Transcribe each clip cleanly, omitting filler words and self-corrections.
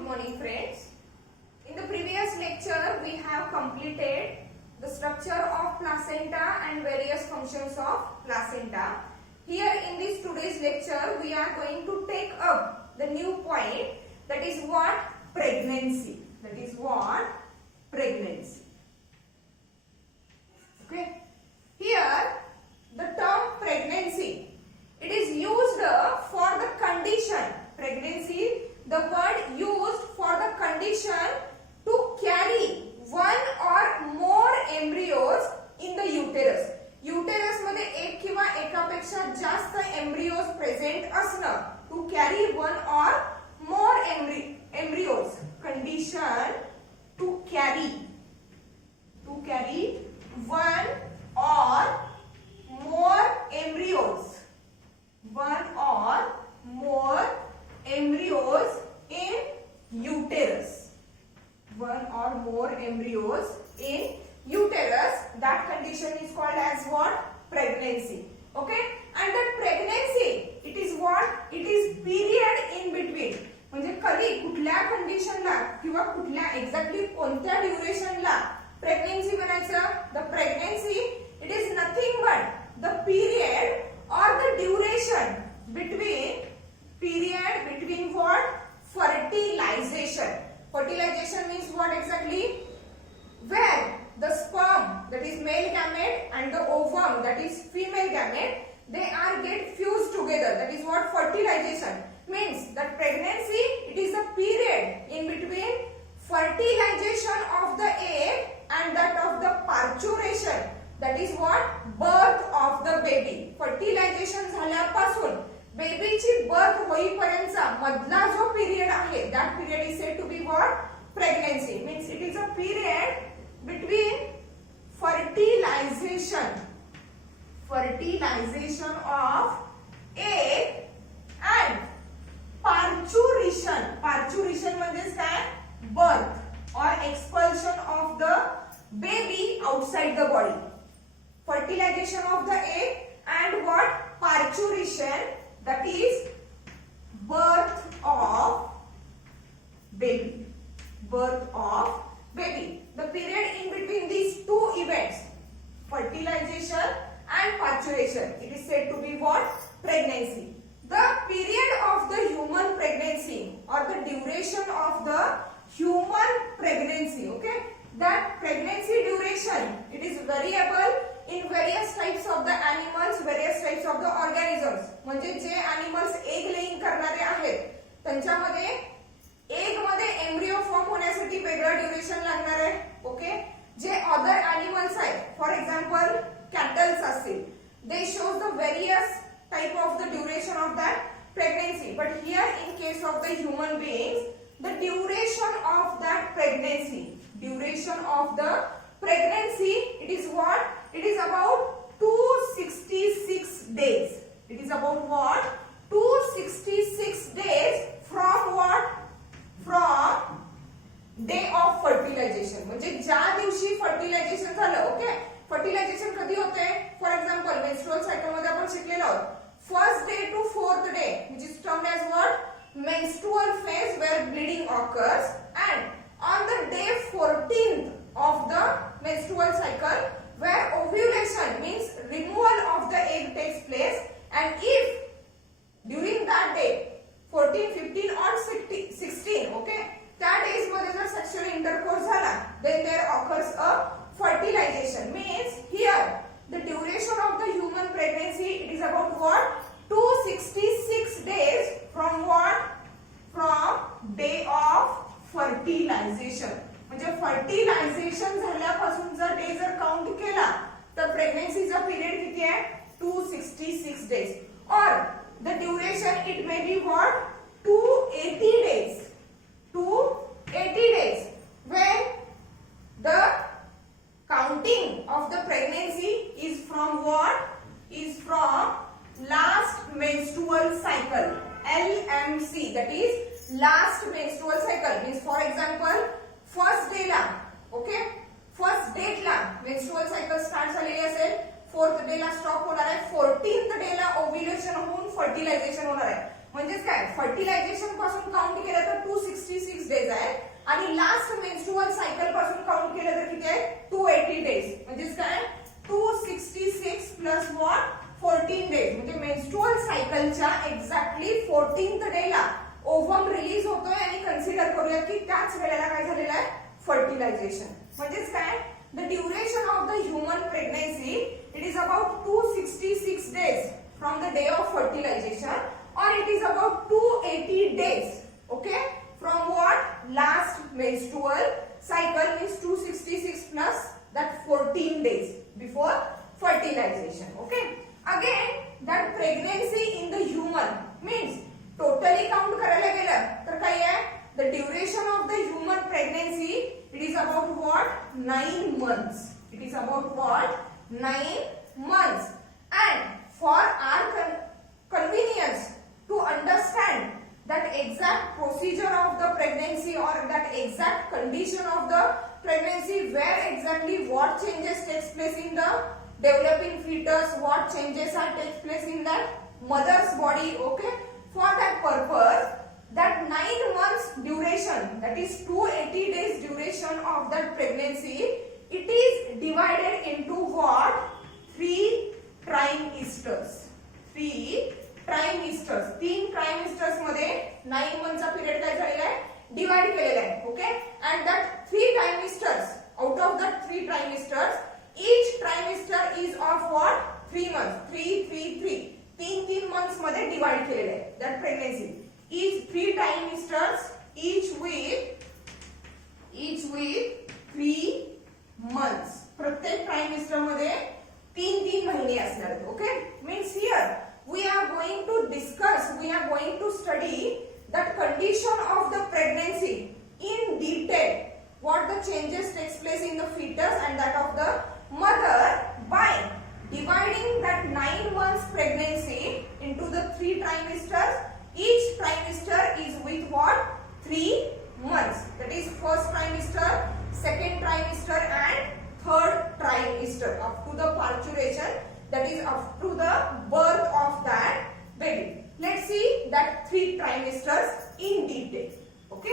good morning friends. In the previous lecture we have completed the structure of placenta and various functions of placenta. Here in this today's lecture we are going to take up the new point, that is what? Pregnancy. That is what? Pregnancy. Okay. Here the term pregnancy, it is used for the condition. Pregnancy, the word used for the condition to carry one or more embryos in the uterus. Uterus मध्ये एक किंवा एकापेक्षा जास्त embryos present असणं, to carry one or more embryos. Condition to carry one or more embryos. One or more embryos in uterus. One or more embryos in uterus. That condition is called as what? Pregnancy. Okay. And that pregnancy, it is what? It is period in between. म्हणजे कधी कुठल्या कंडिशनला किंवा कुठल्या exactly कोणत्या ड्युरेशनला pregnancy बनायचं? The pregnancy, it is nothing but the period or the duration between what? Fertilization. Fertilization means what exactly? Where the sperm, that is male gamete, and the ovum, that is female gamete, they are get fused together. That is what? Fertilization. Means that pregnancy, it is a period in between fertilization of the egg and that of the parturition. That is what? Birth of the baby. Fertilization झाल्यापासून बेबीची birth होईपर्यंतचा मधला जो period आहे, that period is said to be what? Pregnancy. Means it is a period between fertilization of egg and parturition. Parturition म्हणजे काय? Birth or expulsion of the baby outside the body. Fertilization of the egg and what? Parturition, that is birth of baby. Birth of baby. The period in between these two events, fertilization and parturition, it is said to be what? Pregnancy. The period of the human pregnancy or the duration of the human pregnancy, okay? That pregnancy duration, it is variable in various types of the animals, various types of the organisms. म्हणजे जे animals egg laying करणारे आहेत त्यांच्यामध्ये egg मध्ये embryo form होण्यासाठी वेगळं duration लागणार आहे. Okay. जे other animals आहेत, फॉर एक्झाम्पल कॅटल्स असतील, they shows the various type of the duration of that pregnancy. But here in case of the human beings, the duration of that pregnancy, it is what? It is about 266 days. It is about what? 266 days from what? From day of fertilization. म्हणजे ज्या दिवशी fertilisation झालं. Okay. Fertilisation कधी होते? For example menstrual cycle मध्ये आपण शिकलेलो आहोत. First day to fourth day, which is termed as what? Menstrual phase where bleeding occurs, and on the day 14th of the menstrual cycle where ovulation means removal of the egg takes place, and if during that day 14, 15 or 16, okay, त्या days मध्ये जर sexual intercourse झाला, then there occurs a fertilization. Means here the duration of the human pregnancy, it is about what? 266 days from what? From day of fertilization. म्हणजे fertilisation झाल्यापासून जर day जर count केला तर प्रेग्नन्सीचा पिरियड किती आहे? 266 days. और the duration it may be what? 280 days. 280 days when the counting of the pregnancy is from what? Is from last menstrual cycle. LMC, that is last menstrual cycle. Means for example first day ला, okay, first date ला menstrual cycle start झालेली असेल, fourth day ला stop होणार आहे, 14th day ला ovulation होऊन fertilisation होणार आहे. म्हणजेच काय? फर्टिलायझेशन पासून काउंट केलं तर 260 266 डेज आहे आणि लास्ट मेन्स्ट्रुअल सायकल पासून काउंट केलं तर किती आहे 280 डेज म्हणजे काय 266 प्लस व्हॉट 14 डेज म्हणजे मेन्स्ट्रुअल सायकलच्या एक्झॅक्टली 14th डे ला ओव्हम रिलीज होतोय आणि कन्सिडर करूया की त्याच वेळेला काय झालेलं आहे फर्टिलायझेशन म्हणजे काय the duration of the human pregnancy it is about 266 days from the day of fertilisation or it is about 280 days okay from what last menstrual cycle means 266 plus that 14 days before fertilization okay again that pregnancy in the human means totally count करायला गेलं तर काय आहे the duration of the human pregnancy it is about what 9 months it is about what 9 months and for our convenience to understand that exact procedure of the pregnancy or that exact condition of the pregnancy where exactly what changes takes place in the developing fetus what changes are takes place in that mother's body okay for that purpose that 9 months duration that is 280 days duration of that pregnancy it is divided into what 3 trimesters 3 ट्रायमिस्टर्स 3 ट्रायमिस्टर्स मध्ये 9 मंथचा period काय झालेला आहे divide केलेला आहे okay and that 3 trimesters out of that 3 trimesters each trimester is of what 3 months 3 months मध्ये divide केलेले आहे that pregnancy each 3 trimesters each with 3 months प्रत्येक ट्रायमिस्टर मध्ये 3 महिने असणार आहेत okay means here we are going to study that condition of the pregnancy in detail what the changes takes place in the fetus and that of the mother by dividing that 9 months pregnancy into the 3 trimesters each trimester is with what 3 months that is first trimester second trimester and third trimester up to the parturition that is up to the birth of that baby. Let's see that 3 trimesters in detail. Okay.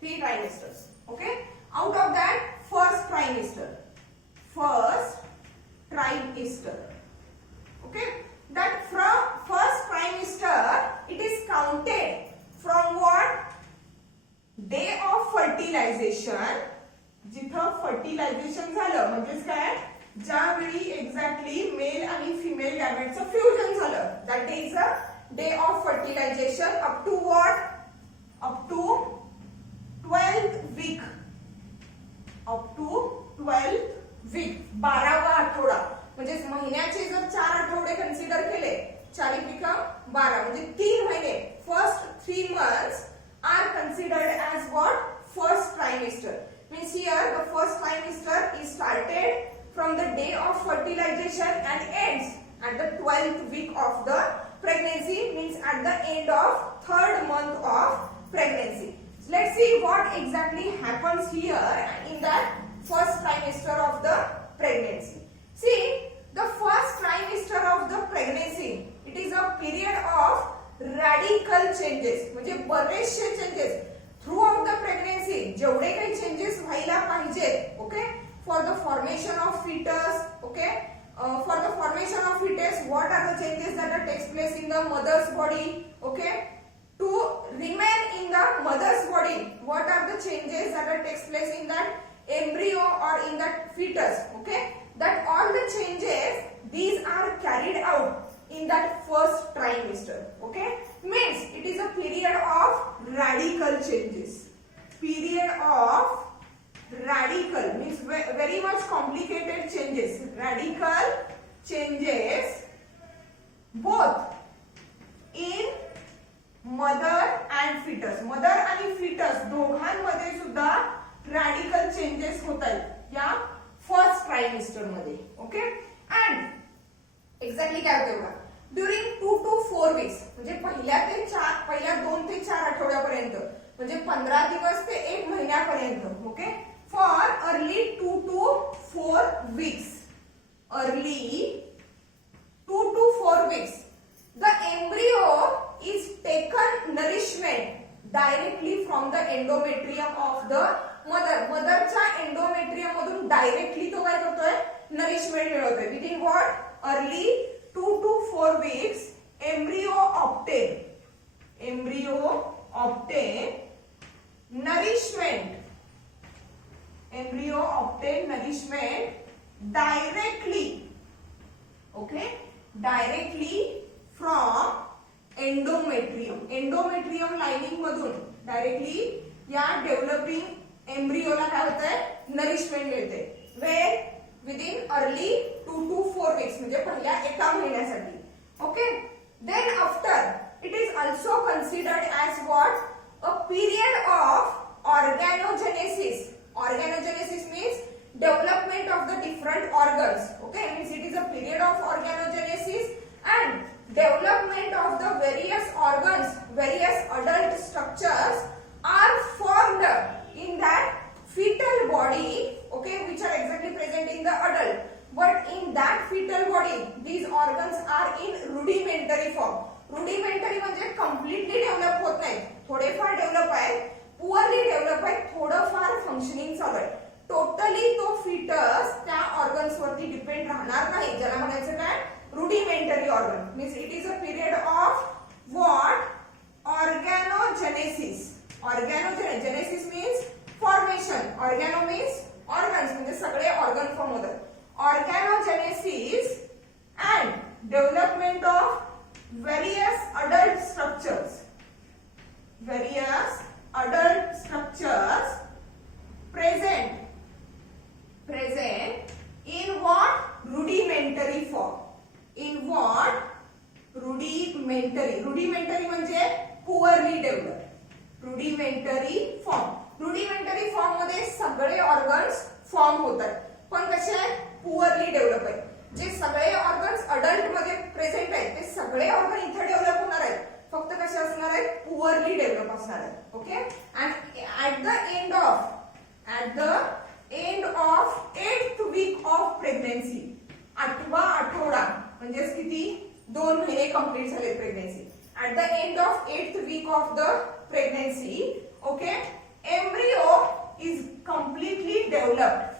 Three trimesters. Okay. Out of that, first trimester. Okay. That from first trimester it is counted from what day of fertilization जिथं fertilisation झालं म्हणजे काय ज्यावेळी exactly male आणि female गॅमेटचं fusion झालं that day is a day of fertilisation up to what up to 12th week up to 12th week 12वा आठवडा म्हणजे महिन्याचे जर 4 आठवडे कन्सिडर केले 4 × 12 म्हणजे 3 महिने first 3 months are considered as what first trimester means here the first trimester is started from the day of fertilization and ends at the 12th week of the pregnancy means at the end of 3rd month of pregnancy. Let's see what exactly happens here in that first trimester of the pregnancy. See the first trimester of the pregnancy it is a period of radical changes म्हणजे बरेचसे changes throughout the pregnancy जेवढे काही changes व्हायला पाहिजेत okay for the formation of foetus okay for the formation of foetus what are the changes that are takes place in the mother's body okay to remain in the mother's body what are the changes that are takes place in that embryo or in that fetus okay that all the changes these are carried out in that first trimester okay means it is a period of radical changes period of radical means very much complicated changes radical changes both in mother and fetus mother आणि fetus दोघांमध्ये सुद्धा radical changes होत आहेत या first ट्रायमिस्टर मध्ये okay and exactly काय होतं बघा ड्युरिंग 2 to 4 weeks म्हणजे पहिल्या 2 ते 4 आठवड्यापर्यंत म्हणजे 15 दिवस ते 1 महिन्यापर्यंत okay for early 2 weeks, early 2 to 4 weeks, the embryo is taken nourishment directly from the endometrium of the mother. मदरच्या एंडोमेट्रियम मधून डायरेक्टली तो काय करतोय, नरिशमेंट मिळवतोय. Within what, early 2 to 4 weeks embryo obtain nourishment directly, okay, directly from endometrium lining मधून directly या developing एम्ब्रियोला काय होतंय, नरिशमेंट मिळते. वेळ विदिन अर्ली 2 to 4 weeks म्हणजे पहिल्या एका महिन्यासाठी. Okay, then after it is also considered as what, a period of organogenesis. Organogenesis means development of the different organs. Okay, means it is a period of organogenesis and development of the various organs, various adult structures are formed in that fetal body, okay, which are exactly present in the adult. But in that fetal body, these organs are in rudimentary form. Rudimentary म्हणजे completely develop होत नाही, थोडेफार develop आहे, poorly develop आहे, थोडंफार functioning चालू आहे. Totally तो फिटस त्या ऑर्गन्स वरती डिपेंड राहणार नाही, ज्याला म्हणायचं काय, rudimentary organ. Means it is a period of what, organogenesis. Organogenesis means formation, organo means organs म्हणजे सगळे ऑर्गन फॉर्म होतात. Organogenesis and development of various adult structures, present in what, rudimentary form. In what, rudimentary म्हणजे poorly developed. rudimentary form मध्ये सगळे organs form होतात, पण कसे आहेत, पुअरली डेव्हलप आहेत. जे सगळे ऑर्गन्स अडल्ट मध्ये प्रेझेंट आहेत ते सगळे ऑर्गन इथे डेव्हलप होणार आहेत, फक्त कसे असणार आहेत, पुअरली डेव्हलप असणार आहेत. Okay, and at the end of 8th week of pregnancy, 8वा आठवडा म्हणजे किती, 2 महिने कंप्लीट झाले pregnancy. at the end of 8th week of the pregnancy, okay, embryo is completely developed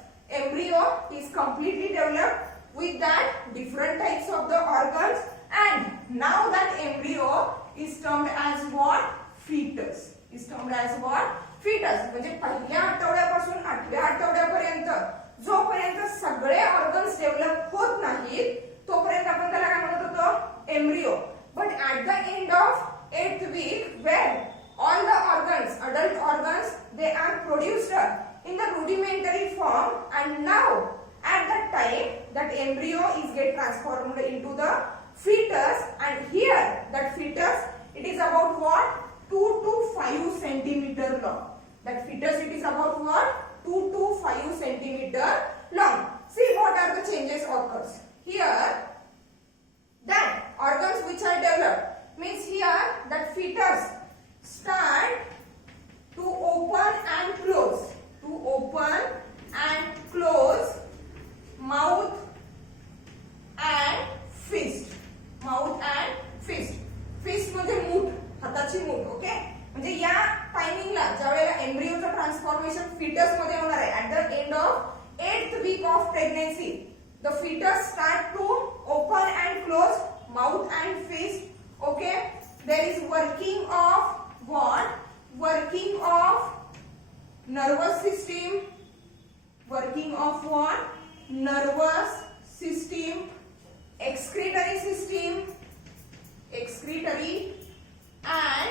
with that different types of the organs, and now that embryo is termed as what, fetus. म्हणजे पहिल्या आठवड्यापासून 8व्या आठवड्यापर्यंत जोपर्यंत सगळे organs develop होत नाहीत तोपर्यंत आपण त्याला काय म्हणत होतो, embryo. But at the end of 8th week, when all the organs, adult organs, they are produced in the rudimentary form, and now at that time that embryo is get transformed into the fetus, and here that fetus, it is about what, 2 to 5 centimeter long. That fetus, it is about what, 2 to 5 centimeter long. See what are the changes occurs here. That organs which are developed means here that fetus start to open and close mouth and fist. fist म्हणजे मूठ, हाताची मूठ. Okay, म्हणजे या टायमिंगला ज्या वेळेला एम्ब्रियोचं transformation foetus मध्ये होणार आहे, at the end of 8th week of pregnancy, the fetus start to open and close mouth and fist. Okay, there is working of what, working of nervous system, excretory and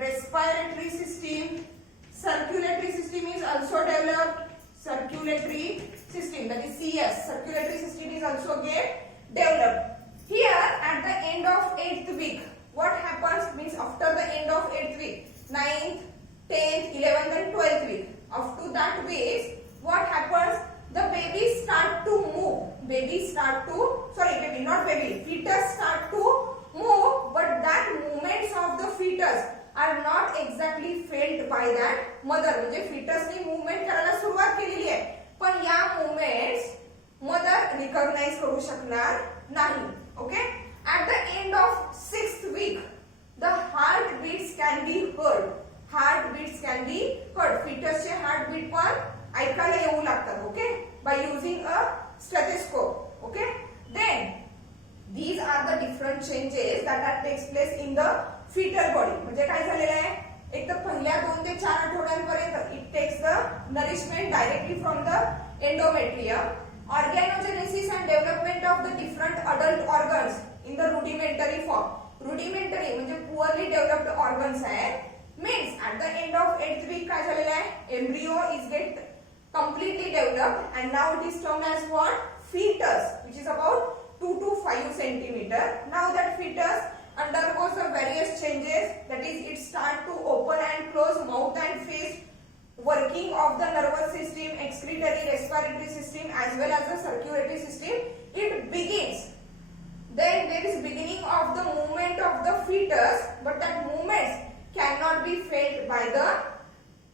respiratory system. Circulatory system is also developed. Circulatory system, that is CS, circulatory system is also get developed. Here at the end of 8th week, what happens means after the end of 8th week, 9th, 10th, 11th and 12th week, up to that week, what happens, the baby start to move. Fetus start to move, but that movements of the fetus are not exactly felt by that mother. म्हणजे fetus ने movement करायला सुरुवात केलेली आहे, पण या movements ऐकायला येऊ लागतात. Okay, by using a stethoscope. Okay, then these are the different changes that takes place in the fetal body. म्हणजे काय झालेलं आहे, एक तर पहिल्या 2 ते 4 आठवड्यांपर्यंत it takes the nourishment directly from the endometrium. Organogenesis and development of the different adult organs in the rudimentary form. Rudimentary म्हणजे पुअरली डेव्हलप्ड ऑर्गन्स आहेत. Means at the end of 8th week काय झालेलं आहे, embryo is get completely developed and now it is termed as what, fetus, which is about 2 to 5 centimeter. Now that fetus undergoes the various changes, that is it start to open and close mouth and face, working of the nervous system, excretory, respiratory system as well as the circulatory system, it begins. Then there is beginning of the movement of the fetus, but that movements cannot be felt by the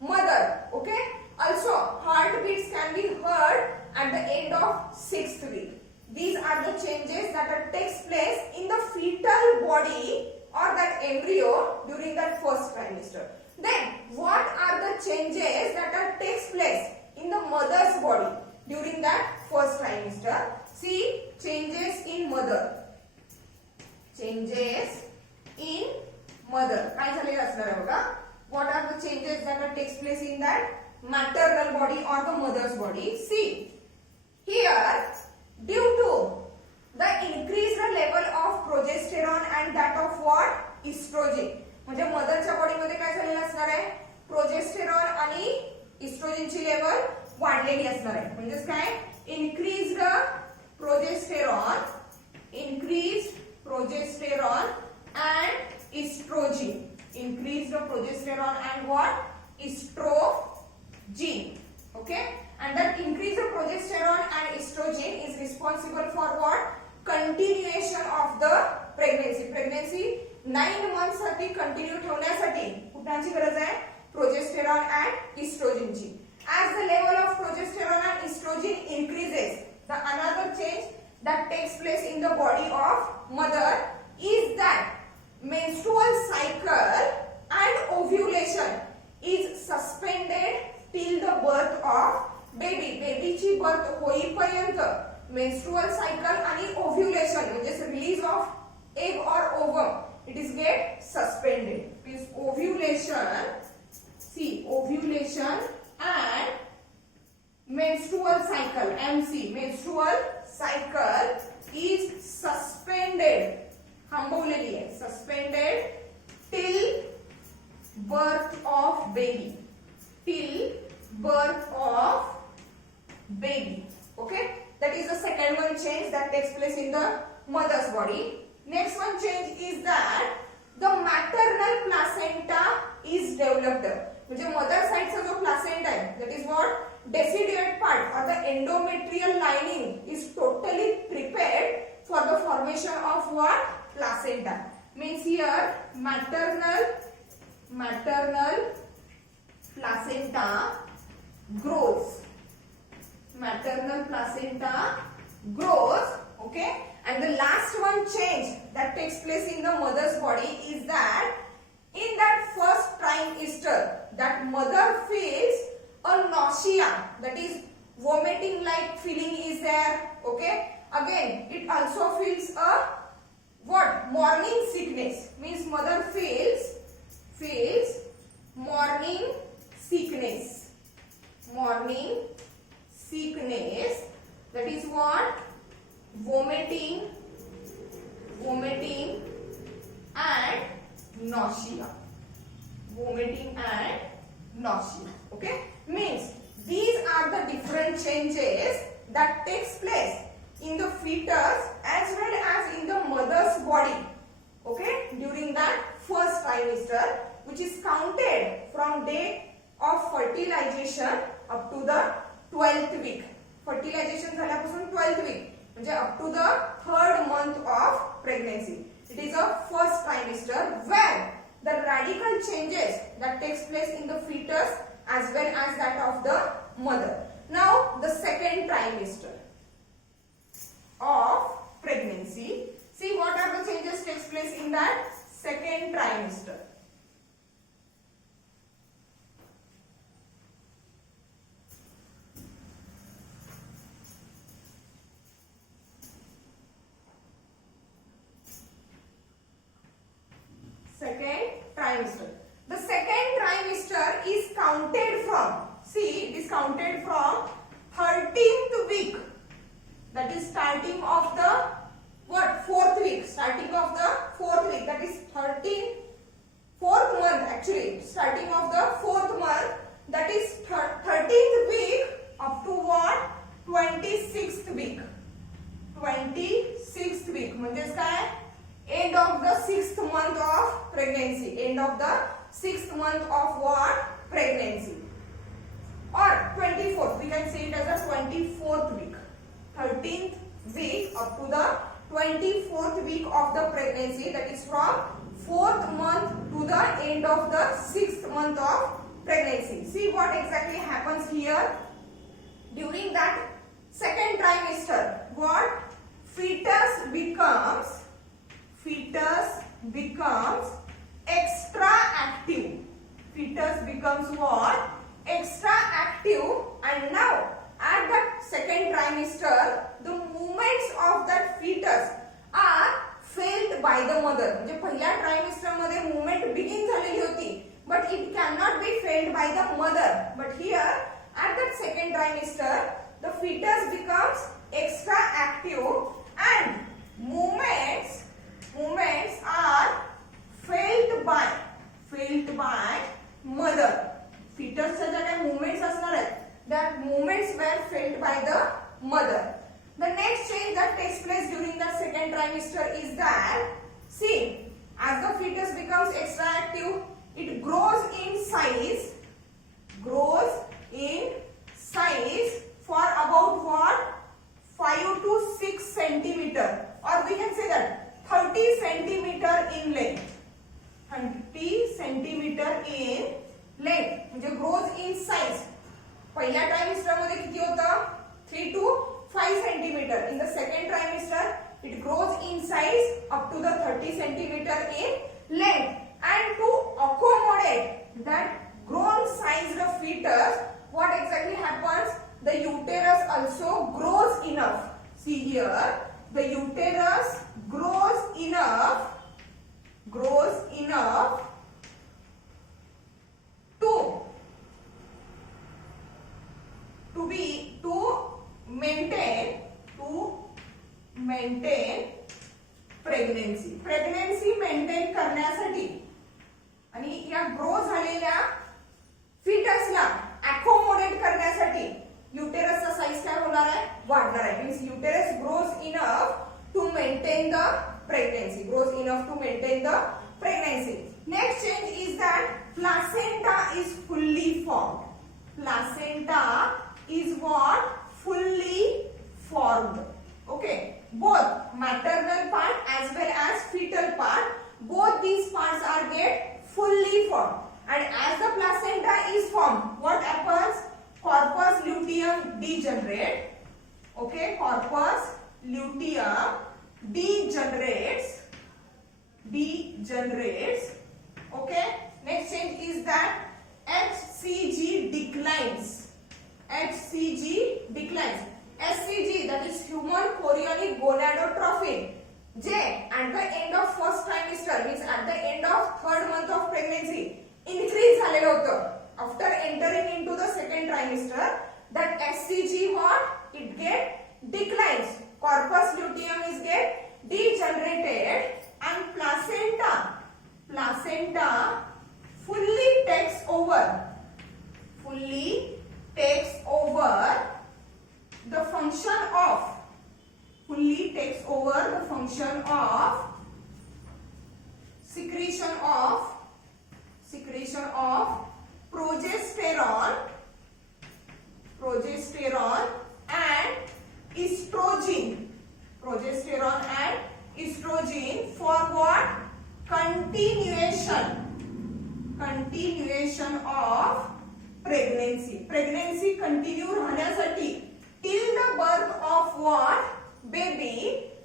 mother. Okay, also heartbeats can be heard at the end of 6th week. These are the changes that takes place in the fetal body or that embryo during that first trimester. Then what are the changes that takes place in the mother's body during that first trimester? See, changes in mother. Changes in mother. काय झालेलं असणार आहे बघा. What are the changes that takes place in that maternal body or the mother's body? See, here due to the increased level of progesterone and that of what, estrogen. म्हणजे मदरच्या body मध्ये काय झालेलं असणार आहे, प्रोजेस्टेरॉन आणि इस्ट्रोजनची level वाढलेली असणार आहे. म्हणजे काय, increased progesterone and estrogen. Increased progesterone and what, estrogen. Okay, and that increase of progesterone and estrogen is responsible for what, continuation of the pregnancy 9 months साठी कंटिन्यू ठेवण्यासाठी कुठल्याची गरज आहे, प्रोजेस्टेरॉन and estrogen ची. As the level of progesterone and estrogen increases, the another change that takes place in the body of mother is that menstrual cycle and ovulation is suspended till the birth of baby. बेबीची birth होईपर्यंत menstrual cycle आणि ovulation म्हणजे release of egg or ovum, it is get suspended. This ovulation, see, ovulation and menstrual cycle, MC, menstrual cycle is suspended, थांबवलेली आहे, suspended till birth of baby, till birth of baby. Okay, that is the second one change that takes place in the mother's body. Next one change is that the maternal placenta is developed. म्हणजे mother साइडचा जो placenta आहे, that is what, deciduate part or the endometrial lining is totally prepared for the formation of what, placenta. Means here maternal placenta grows. Maternal placenta grows. Okay, and the last one change that takes place in the mother's body is that in that first trimester, that mother feels a nausea, that is vomiting like feeling is there. Okay, again it also feels a what, morning sickness. Means mother feels morning sickness, that is what, vomiting and nausea, okay. Means these are the different changes that takes place in the fetus as well as in the mother's body, okay, during that first trimester, which is counted from day of fertilization up to the 12th week. Fertilization झाल्यापासून 12th week म्हणजे up to the 3rd month of pregnancy. It is a first trimester where the radical changes that takes place in the fetus as well as that of the mother. Now the second trimester of pregnancy. See what are the changes takes place in that second trimester. trimester. The second trimester is counted from, see, it is counted from 13th week. That is starting of the what? 4th week. Starting of the 4th week. That is 4th month actually. Starting of the 4th month. That is 13th week up to what? 26th week. 26th week. म्हणजेच काय? End of the 6th month of pregnancy. End of the 6th month of what? Pregnancy. Or 24th. We can say it as a 24th week. 13th week up to the 24th week of the pregnancy. That is from 4th month to the end of the 6th month of pregnancy. See what exactly happens here. During that second trimester, what? Fetus becomes extra active. Fetus becomes what? Extra active. And now at that second trimester, the movements of that fetus are felt by the mother. म्हणजे पहिल्या ट्रायमिस्टर मध्ये movement begin झालेली होती, but it cannot be felt by the mother. But here at that second trimester, the fetus becomes extra active and movements are felt by mother. Fetus च्या ज्या काही movements असणार आहेत, that movements were felt by the mother. The next change that takes place during the second trimester is that, see, as the fetus becomes extra active, it grows in size for about what? 5 to 6 centimeter, or we can say that 30 centimeter in length. 30 centimeter in length. म्हणजे grows in size. पहिल्या ट्रायमिस्टर मध्ये किती होतं? 3 to 5 centimeter. In the second trimester, it grows in size up to the 30 centimeter in length. And to accommodate that grown sized fetus, what exactly happens? The uterus also grows enough. See here, the uterus grows enough to maintain pregnancy. Pregnancy maintain करण्यासाठी आणि या grow झालेल्या fetusला accommodate करण्यासाठी युटेरसचा size काय होणार आहे? वाढणार आहे. Means uterus grows enough to maintain the pregnancy. Grows enough to maintain the pregnancy. Next change is that placenta is fully formed. Placenta is what? Fully formed. Okay. Both maternal part as well as fetal part, both these parts are get fully formed. And as the placenta is formed, what happens? Corpus luteum degenerate. Okay, corpus luteum degenerates. Okay. Next change is that HCG declines. HCG declines. HCG, that is human chorionic gonadotrophin, J, at the end of first trimester, means at the end of 3rd month of pregnancy, increase झालेलं होतं. After entering into the second trimester, that HCG what? It get declines. Corpus luteum is get degenerated and placenta fully takes over the function of secretion of progesterone and estrogen. For what? Continuation of pregnancy. Pregnancy continue राहण्यासाठी till the birth of what? Baby.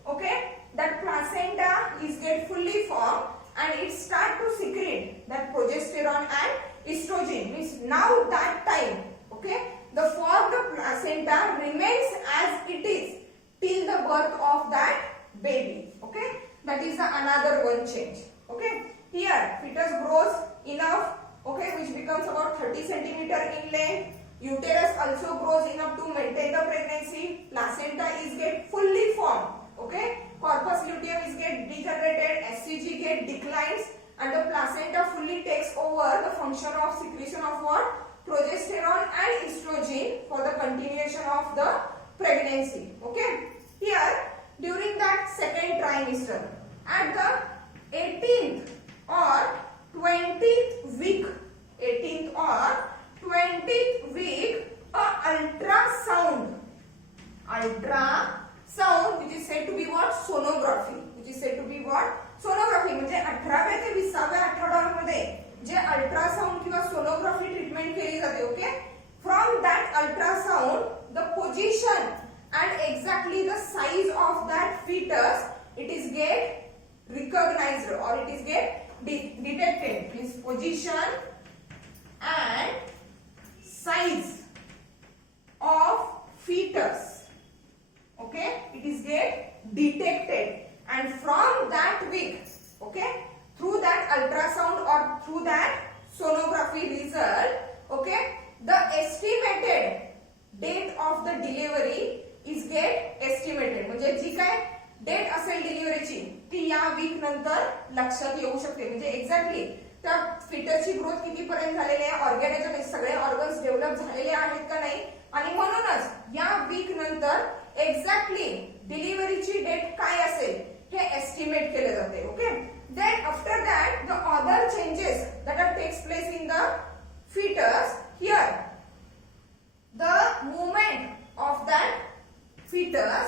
Okay, that placenta is get fully formed and it start to secrete that progesterone and estrogen. Means now that time, okay, the formed placenta remains as it is till the birth of that baby. Okay, that is another one change. Okay, here fetus grows enough, okay, which becomes about 30 centimeter in length. Uterus also grows enough to maintain the pregnancy. Placenta is get fully formed, okay. Corpus luteum is get degenerated, SCG get declines, and the placenta fully takes over the function of secretion of what? Progesterone and estrogen for the continuation of the pregnancy, okay. Here, during that second trimester, at the 18th or 20th week, 18th or 20th week, ultrasound which is said to be what? Sonography, which is said to be what? Sonography म्हणजे 18व्या ते 20व्या आठवड्यामध्ये जे ultrasound किंवा sonography treatment केली जाते, okay. From that ultrasound the position and exactly the size of that fetus, it is get recognized or it is get detected. Means position and size of fetus, okay, it is get detected, and from that week, okay, through that ultrasound or through that sonography result, okay, the estimated date of the delivery is get estimated. म्हणजे जी काय date असेल डिलिव्हरीची ती या week नंतर लक्षात येऊ शकते. म्हणजे एक्झॅक्टली त्या फिटसची ग्रोथ किती पर्यंत झालेली आहे, ऑर्गॅनिझम सगळे ऑर्गन्स डेव्हलप झालेले आहेत का नाही, आणि म्हणूनच या वीक नंतर एक्झॅक्टली डिलिव्हरीची डेट काय असेल हे एस्टिमेट केले जाते, okay. Then after that the other changes that are takes place in the fetus, here the movement of that fetus,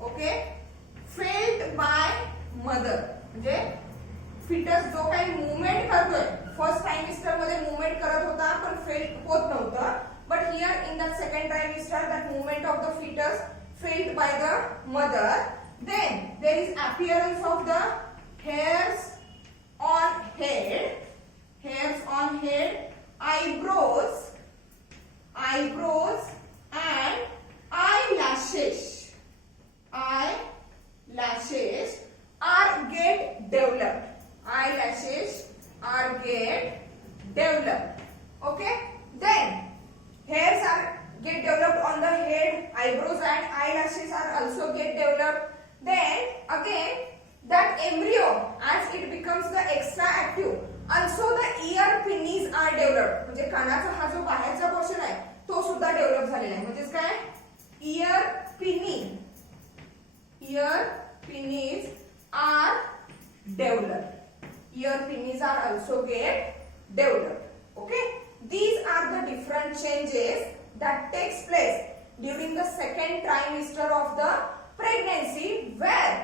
okay, felt by mother. म्हणजे fetus जो काही मूवमेंट करतोय, फर्स्ट ट्रायमिस्टर मध्ये मूवमेंट करत होता पण फेल्ट होत नव्हता, but here in the second trimester that movement of the fetus felt by the mother. Then there is appearance of the hairs on head, eyebrows and eyelashes are get developed, okay. Then hairs are get developed on the head, eyebrows and eyelashes are also get developed. Then again that embryo, as it becomes the extra active, also the ear pinnies are developed. म्हणजे कानाचा हा जो बाहेरचा portion आहे तो सुद्धा develop झालेला आहे. म्हणजे काय, ear pinnies are developed. Ear pinnies are also get developed, okay. These are the different changes that takes place during the second trimester of the pregnancy, where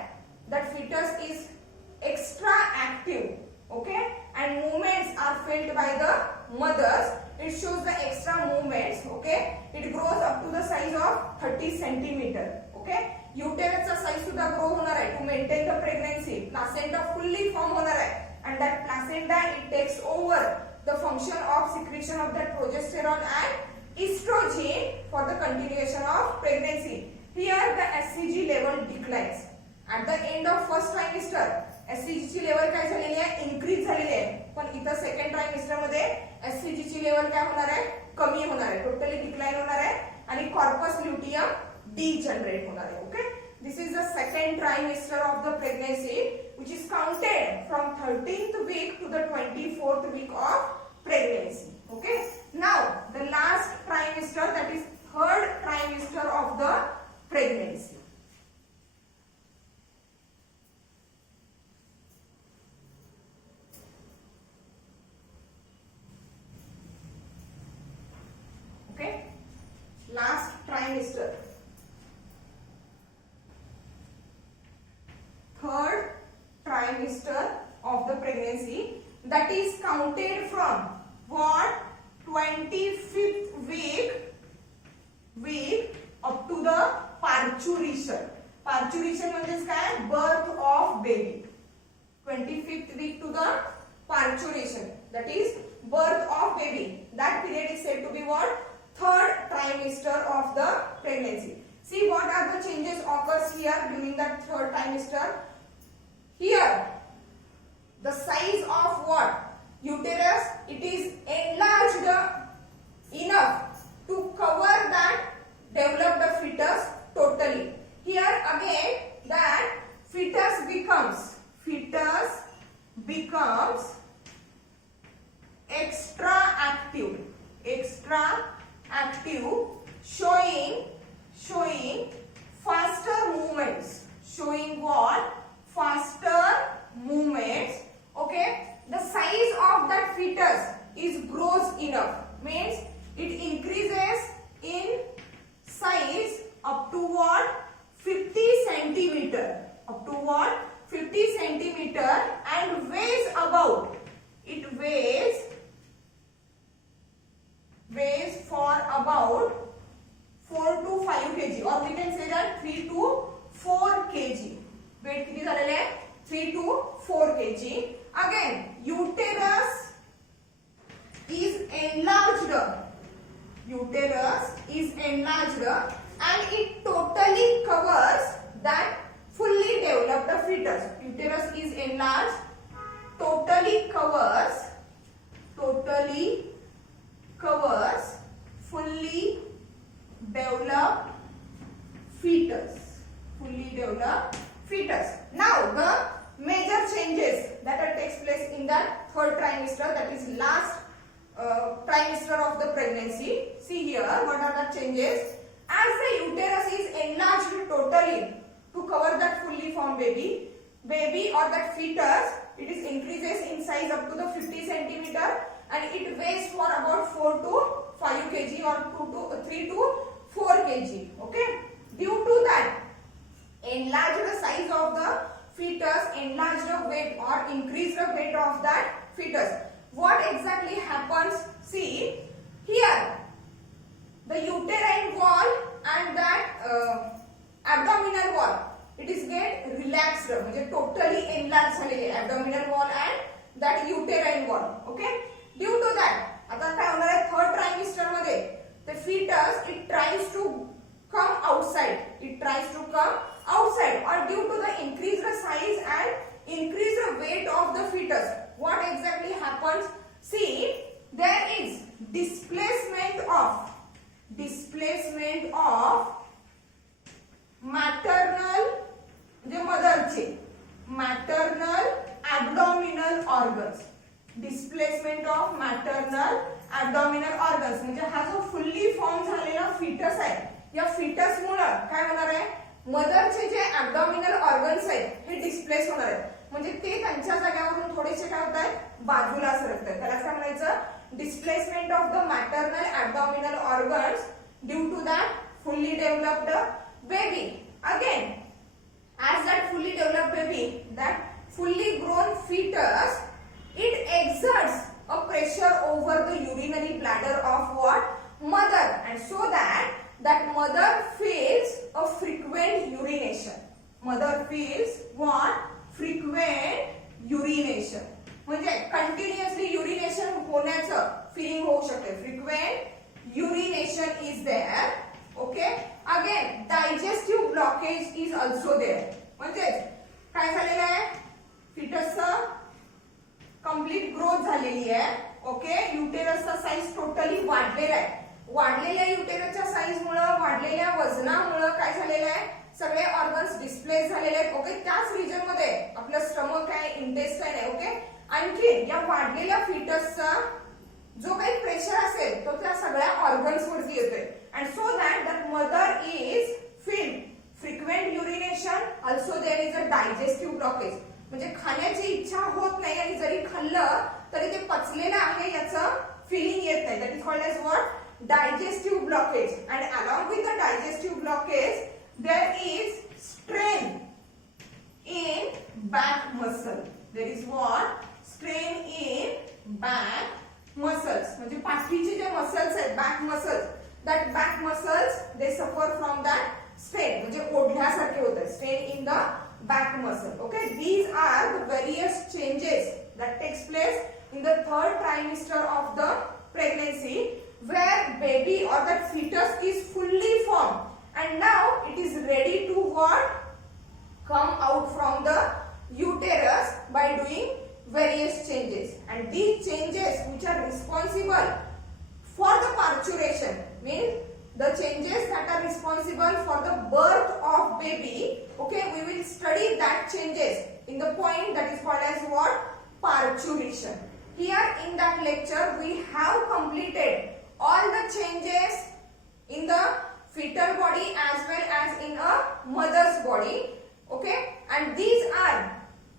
that fetus is extra active, okay, and movements are felt by the mothers. It shows the extra movements, okay. It grows up to the size of 30 centimeter, okay. Uterus चा size सुद्धा grow होणार आहे to maintain the pregnancy. Placenta fully form होणार आहे, and that placenta it takes over the function of secretion of that progesterone and estrogen for the continuation of pregnancy. Here the SCG level declines. At the end of first trimester SCG ची level काय झालेली आहे, increase झालेली आहे, पण इथं second ट्रायमिस्टर मध्ये SCG ची लेवल काय होणार आहे, कमी होणार आहे, टोटली डिक्लाइन होणार आहे, आणि कॉर्पस ल्युटियम डीजनरेट होणार आहे, okay. This is the second trimester of the pregnancy which is counted from 13th week to the 24th week of pregnancy, okay. Now the last trimester, that is third trimester of the pregnancy. Last trimester, third trimester of the pregnancy, that is counted from what, 25th week up to the parturition. Parturition म्हणजे काय, birth of baby. 25th week to the parturition, that is birth of baby. That period is said to be what, third trimester of the pregnancy. See what are the changes occurs here during that third trimester. here the size of what? Uterus, it is enlarged enough to cover that developed fetus totally. Here again that fetus becomes extra active, showing faster movements. Showing what? Faster movements. Okay, the size of that fetus is grows enough, means it increases in size up to what? 50 centimeter. Up to what? 50 centimeter, and weighs about, it weighs for about 4 to 5 kg, or we can say that 3 to 4 kg. Weight किती झालेले आहे? 3 to 4 kg. Again, uterus is enlarged. Uterus is enlarged and it totally covers that fully developed fetus. Uterus is enlarged, totally covers fully developed fetus. Fully developed fetus. Now the major changes that takes place in that third trimester, that is last trimester of the pregnancy. See here, what are the changes? As the uterus is enlarged totally to cover that fully formed baby or that fetus, it is increases in size up to the 50 centimeter and it weighs for about 4 to 5 kg or 3 to 4 kg. Okay, due to that enlarged size of the fetus, enlarged weight or increased weight of that fetus, what exactly happens? See here, the uterine wall and that abdominal wall, it is get relaxed, म्हणजे totally enlarged झालेले abdominal wall and that uterine wall. Okay, due to that आता काय होणार आहे? Third ट्रायमिस्टर मध्ये the fetus, it tries to come outside. It tries to come outside, or due to the increased size and increased weight of the fetus, what exactly happens? See, there is displacement of maternal, the mother maternal abdominal organs. Displacement of maternal abdominal organs म्हणजे हा जो fully form झालेला foetus आहे, या foetus मुळे काय होणार आहे? मदरचे जे ॲब्डॉमिनल organs आहेत हे डिस्प्लेस होणार आहेत, म्हणजे ते त्यांच्या जागेवरून थोडेसे काय होत आहेत? बाजूला सरकत आहेत. त्याला काय म्हणायचं? Displacement of the maternal abdominal organs due to that fully developed baby. Again, as that fully developed baby, that fully grown fetus, it exerts a pressure over the urinary bladder of what? Mother, and so that mother feels a frequent urination. Mother feels what? Frequent urination. म्हणजे continuously urination होण्याचं feeling होऊ शकते. Frequent urination is there. Okay, again digestive blockage is also there. म्हणजे काय झालेलं आहे? फिटसचं complete growth झालेली आहे. ओके, युटेरसचा साईज टोटली वाढलेला आहे. वाढलेल्या युटेरसच्या साईज मुळे, वाढलेल्या वजनामुळे काय झालेलं आहे? सगळे ऑर्गन्स डिस्प्लेस झालेले आहेत. ओके, त्याच रिजन मध्ये आपलं स्टमक आहे, इंटेस्टाइन आहे. ओके, आणखी या वाढलेल्या फिटसचा जो काही प्रेशर असेल तो त्या सगळ्या ऑर्गन्स वरती येतोय. And so that mother is feel frequent urination, also there is a digestive blockage. म्हणजे खाण्याची इच्छा होत नाही आणि जरी खाल्लं तरी ते पचलेलं आहे याचं फीलिंग येत नाही. That is called as what? Digestive blockage. And along with the digestive blockage there is strain in back muscle. There is what? Strain in back muscles. म्हणजे पाठीचे जे मसल्स आहेत, back muscles, that back muscles they suffer from that strain, म्हणजे ओढल्यासारखे होते. strain in the back muscle. Okay, these are the various changes that takes place in the third trimester of the pregnancy, where baby or that fetus is fully formed and now it is ready to what? Come out from the uterus. means the changes that are responsible for the birth of baby. Okay, we will study that changes in the point that is called as what? Parturition. Here in that lecture we have completed all the changes in the fetal body as well as in a mother's body. Okay, and these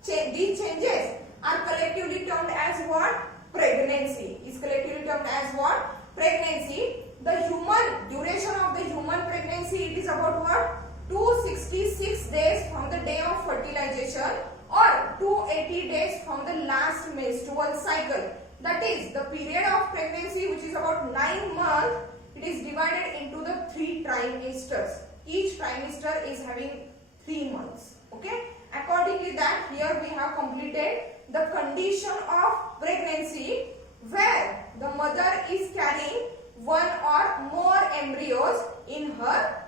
changes are collectively termed as what? Pregnancy. Is collectively termed as what? Pregnancy. The human duration of the human pregnancy, it is about what? 266 days from the day of fertilization or 280 days from the last menstrual cycle. That is the period of pregnancy, which is about 9 months. It is divided into the 3 trimesters. Each trimester is having 3 months. Okay. Accordingly, that here we have completed the condition of pregnancy where the mother is carrying 1 or more embryos in her